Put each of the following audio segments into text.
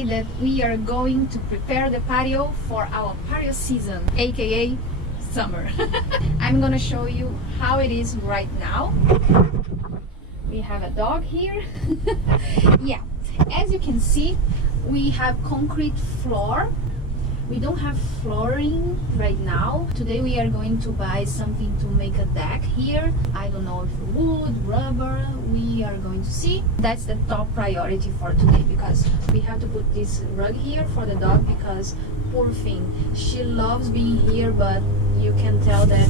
today that we are going to prepare the patio for our patio season, aka summer. I'm gonna show you how it is right now. We have a dog here. Yeah, as you can see, we have concrete floor. We don't have flooring right now. Today we are going to buy something to make a deck here. I don't know if wood, rubber, we are going to see. That's the top priority for today because we have to put this rug here for the dog because poor thing, she loves being here, but you can tell that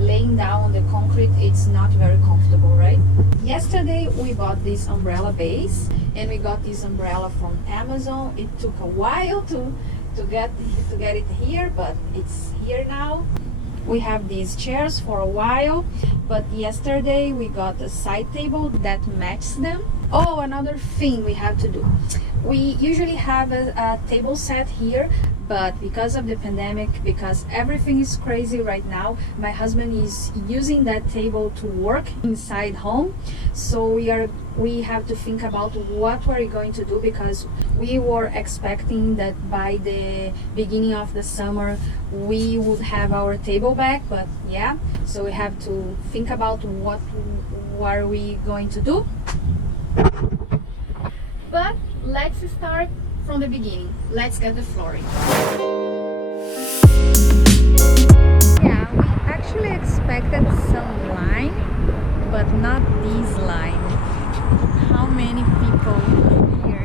laying down on the concrete, it's not very comfortable, right? Yesterday we bought this umbrella base and we got this umbrella from Amazon. It took a while to get it here, but it's here now. We have these chairs for a while, but yesterday we got a side table that matches them. Oh, another thing we have to do. We usually have a table set here, but because of the pandemic, because everything is crazy right now, my husband is using that table to work inside home. So we have to think about what we're going to do because we were expecting that by the beginning of the summer we would have our table back, but yeah, so we have to think about what are we going to do. But let's start from the beginning. Let's get the flooring. Yeah, we actually expected some line, but not this line. How many people here?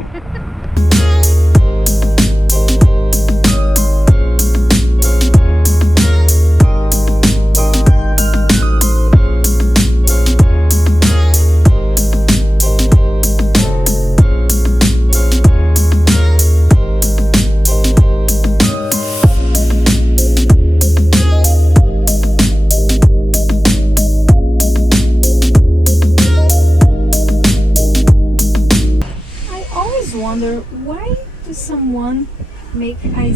Wonder why does someone make a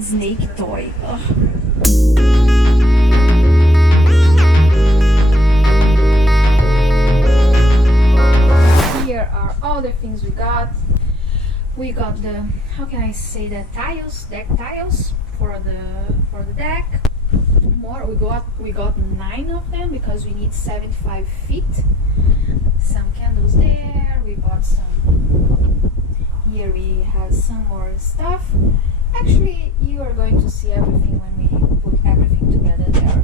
snake toy? Ugh. Here are all the things we got. We got the, how can I say, the tiles, deck tiles for the deck. More, we got 9 of them because we need 75 feet. Some candles there. We bought some. Here we have some more stuff. Actually, you are going to see everything when we put everything together there.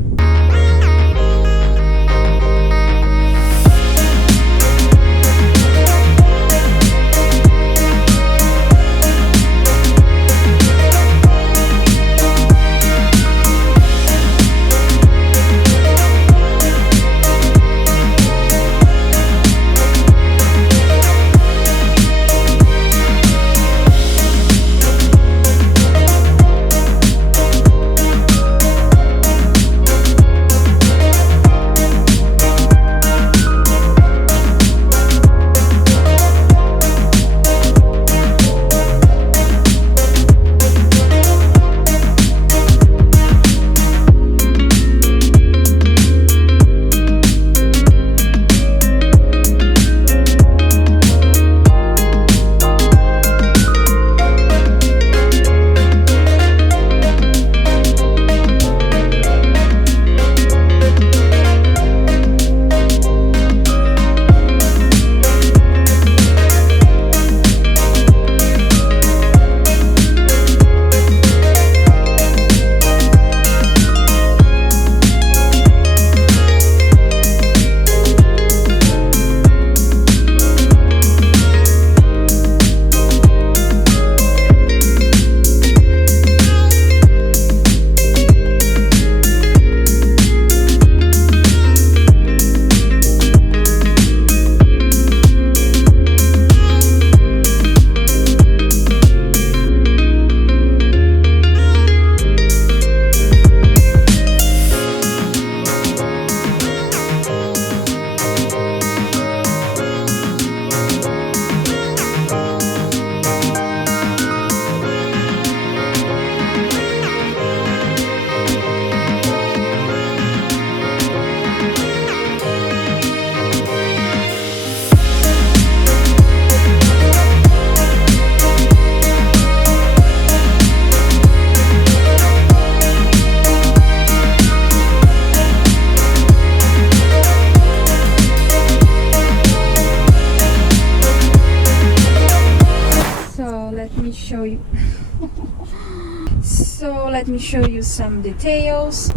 let me show you some details.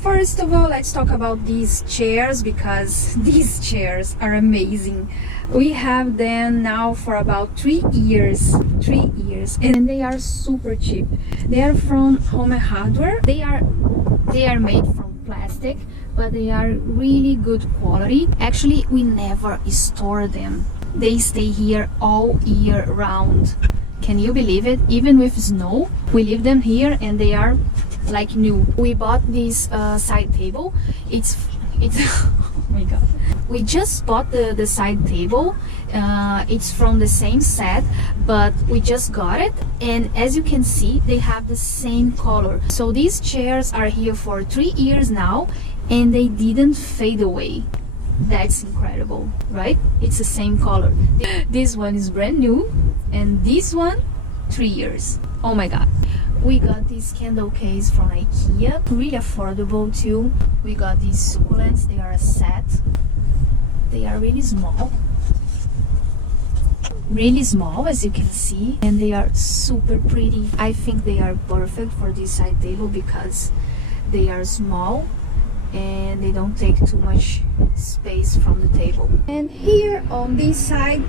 First of all, let's talk about these chairs, because these chairs are amazing. We have them now for about 3 years, and they are super cheap. They are from Home and Hardware. They are made from plastic, but they are really good quality. Actually, we never store them. They stay here all year round. Can you believe it? Even with snow, we leave them here and they are like new. We bought this side table. It's oh my god. We just bought the side table. It's from the same set, but we just got it, and as you can see, they have the same color. So these chairs are here for 3 years now, and they didn't fade away. That's incredible, right? It's the same color. This one is brand new, and this one 3 years. Oh my god. We got this candle case from Ikea, really affordable too. We got these succulents. They are a set. They are really small, as you can see, and they are super pretty. I think they are perfect for this side table because they are small and they don't take too much space from the table. And here on this side,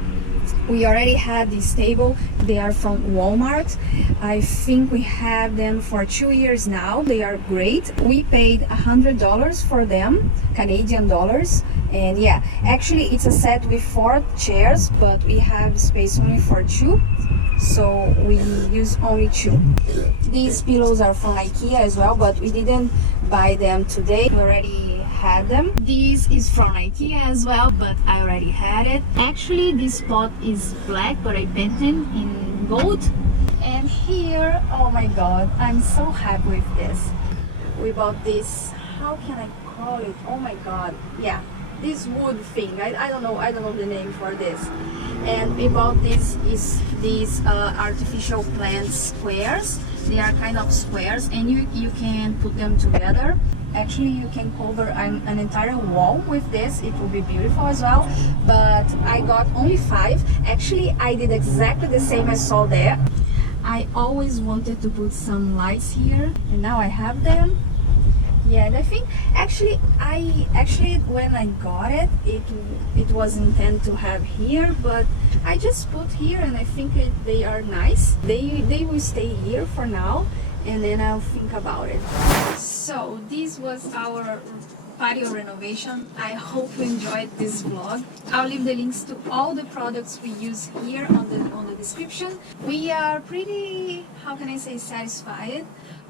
we already had this table. They are from Walmart. I think we have them for 2 years now. They are great. We paid $100 for them, Canadian dollars. And yeah, actually it's a set with 4 chairs, but we have space only for 2, so we use only 2. These pillows are from Ikea as well, but we didn't buy them today. We already had them. This is from Ikea as well, but I already had it. Actually, this pot is black, but I painted in gold. And here, oh my god, I'm so happy with this. We bought this, how can I call it? Oh my god, yeah, this wood thing. I don't know the name for this. And we bought these artificial plant squares. They are kind of squares, and you can put them together. Actually, you can cover an entire wall with this. It will be beautiful as well. But I got only 5. Actually, I did exactly the same I saw there. I always wanted to put some lights here, and now I have them. Yeah, and I think actually when I got it, it was intended to have here, but I just put here, and I think they are nice. They will stay here for now, and then I'll think about it. So this was our patio renovation. I hope you enjoyed this vlog. I'll leave the links to all the products we use here on the description. We are pretty, how can I say, satisfied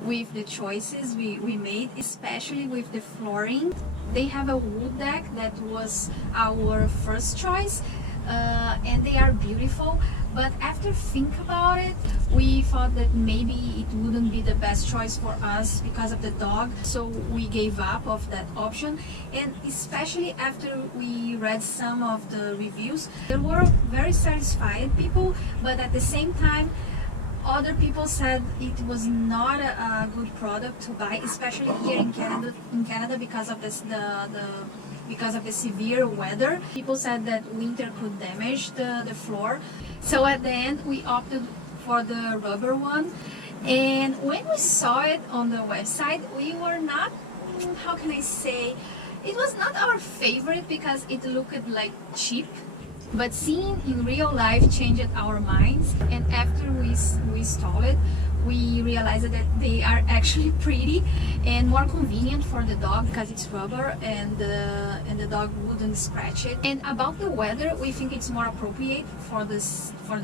with the choices we made, especially with the flooring. They have a wood deck that was our first choice, and they are beautiful. But after think about it, we thought that maybe it wouldn't be the best choice for us because of the dog, so we gave up of that option. And especially after we read some of the reviews, there were very satisfied people, but at the same time other people said it was not a good product to buy, especially here in Canada because of this, because of the severe weather. People said that winter could damage the floor. So at the end we opted for the rubber one. And when we saw it on the website, we were not, how can I say, it was not our favorite because it looked like cheap. But seeing in real life changed our minds, and after we installed it, we realized that they are actually pretty and more convenient for the dog because it's rubber and the dog wouldn't scratch it. And about the weather, we think it's more appropriate for the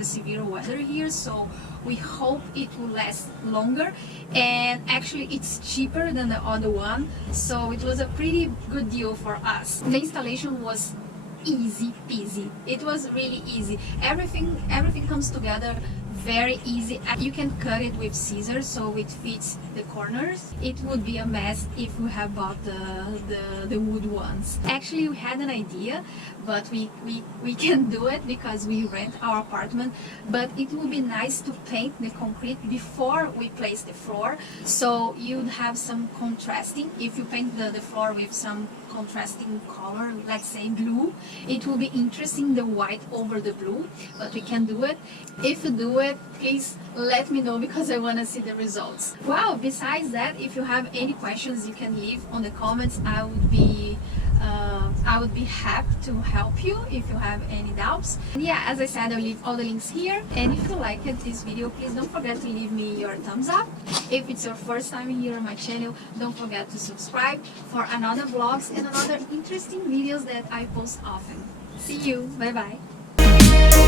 severe weather here, so we hope it will last longer. And actually it's cheaper than the other one, so it was a pretty good deal for us. The installation was easy peasy. It was really easy. Everything comes together very easy. You can cut it with scissors so it fits the corners. It would be a mess if we had bought the wood ones. Actually, we had an idea, but we can do it because we rent our apartment. But it would be nice to paint the concrete before we place the floor, so you'd have some contrasting. If you paint the floor with some contrasting color, let's say blue, it will be interesting, the white over the blue. But we can do it. If you do it, it, please let me know because I want to see the results. Well, besides that, if you have any questions, you can leave on the comments. I would be happy to help you if you have any doubts. And yeah, as I said, I'll leave all the links here. And if you liked this video, please don't forget to leave me your thumbs up. If it's your first time here on my channel, don't forget to subscribe for another vlogs and another interesting videos that I post often. See you. Bye bye.